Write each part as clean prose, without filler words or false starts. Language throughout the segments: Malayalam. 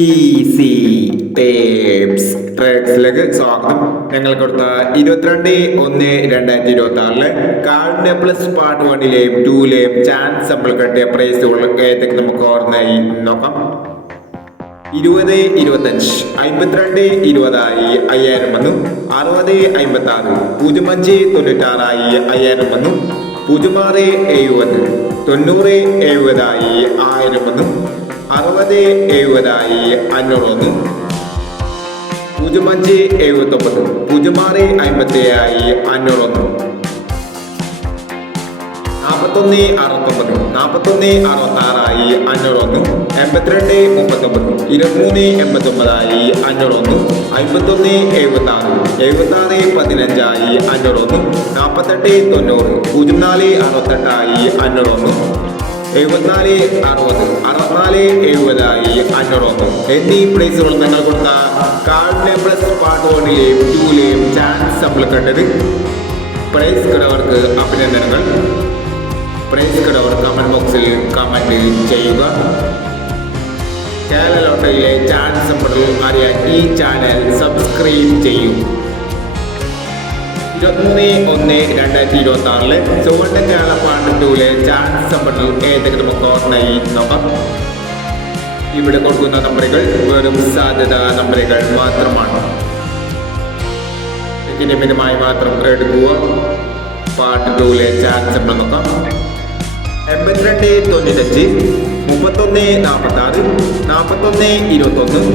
ഈസി ടേപ്സ് ട്രേഡ്സിലേക്ക് സ്വാഗതം. ഞങ്ങൾ കൊടുത്ത 22/1/2026 കാർഡിന്റെ പ്ലസ് പാർട്ട് 1ലെയും 2ലെയും ചാൻസ് നമ്മൾ കെട്ടിയ പ്രൈസുകൾ ഏതൊക്കെ നമുക്ക് ഓർമ്മയായി നോക്കാം. 20, 25, 52, 20 5000 വന്നു. 60, 56, 05, 96 5000 വന്നു. 06, 70, 90, 70 1000 വന്നു. 60, 70 500 വന്നു. 05, 79, 06, 57 500 വന്നു. 41, 69, 41, 66 500 വന്നു. 82, 39, 23, 89 500 വന്നു. 51, 76, 76 15 500 വന്നു. 48, 90, 04, 68 500 വന്നു. 74, 60, 64, 70 500 വന്നു എന്നീ പ്രൈസുകൾ നിങ്ങൾ കൊടുത്ത കാർഡിന്റെ പ്ലസ് പാർട്ട് 1ലെയും 2ലെയും ചാൻസ് നമ്മൾ കണ്ടത്. പ്രൈസ് കിടവർക്ക് അഭിനന്ദനങ്ങൾ. പ്രൈസ് കിടവർ കമന്റ് ബോക്സിൽ കമന്റ് ചെയ്യുക. കേരള ലോട്ടറിയിലെ ചാൻസ് നമ്പറുകൾ അറിയാൻ ഈ ചാനൽ സബ്സ്ക്രൈബ് ചെയ്യൂ. 23/1/2026 ചുവണ്ട കേരള പാർട്ട് 2ലെ ചാൻസ് നമ്പറുകൾ ഏതൊക്കെ നമുക്ക് ഓർമ്മയായി നോക്കാം. ഇവിടെ കൊടുക്കുന്ന നമ്പറുകൾ വെറും സാധ്യതാ നമ്പറുകൾ മാത്രമാണ്. ഇതിന് മിതമായി മാത്രം എടുക്കുക. പാർട്ട് 2ലെ ചാൻസ് നമ്പർ നോക്കാം. 82, 95, 31, 46, 41, 21,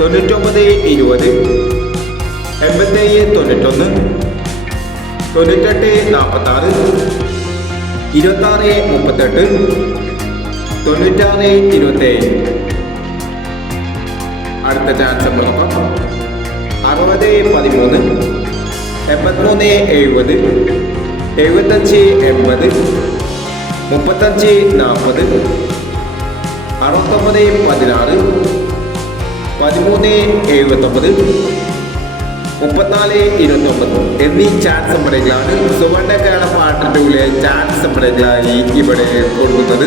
99, 20, 87, 91, 98, 46, 26, 38, 96, 27. അടുത്ത ചാൻസ് നമ്മൾ നോക്കാം. 60, 13, 83, 70, 75, 80, 35, 40, 69, 16, 13, 79, 34, 29 എന്നീ ചാൻസ് നമ്പറുകളാണ് സുവർണ്ണ കേരള പാർട്ട് 2ലെ ചാൻസ് നമ്പറുകളായി ഇവിടെ കൊടുക്കുന്നത്.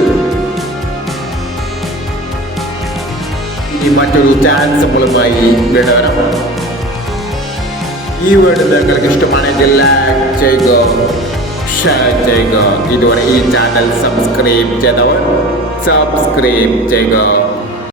ഇനി മറ്റൊരു ചാൻസ് നമ്പറുമായി വിടവരാം. ഈ വീഡിയോ നിങ്ങൾക്ക് ഇഷ്ടമാണെങ്കിൽ ലൈക്ക് ചെയ്യുക, ഷെയർ ചെയ്യുക. ഇതുവരെ ഈ ചാനൽ സബ്സ്ക്രൈബ് ചെയ്തവർ സബ്സ്ക്രൈബ് ചെയ്യുക.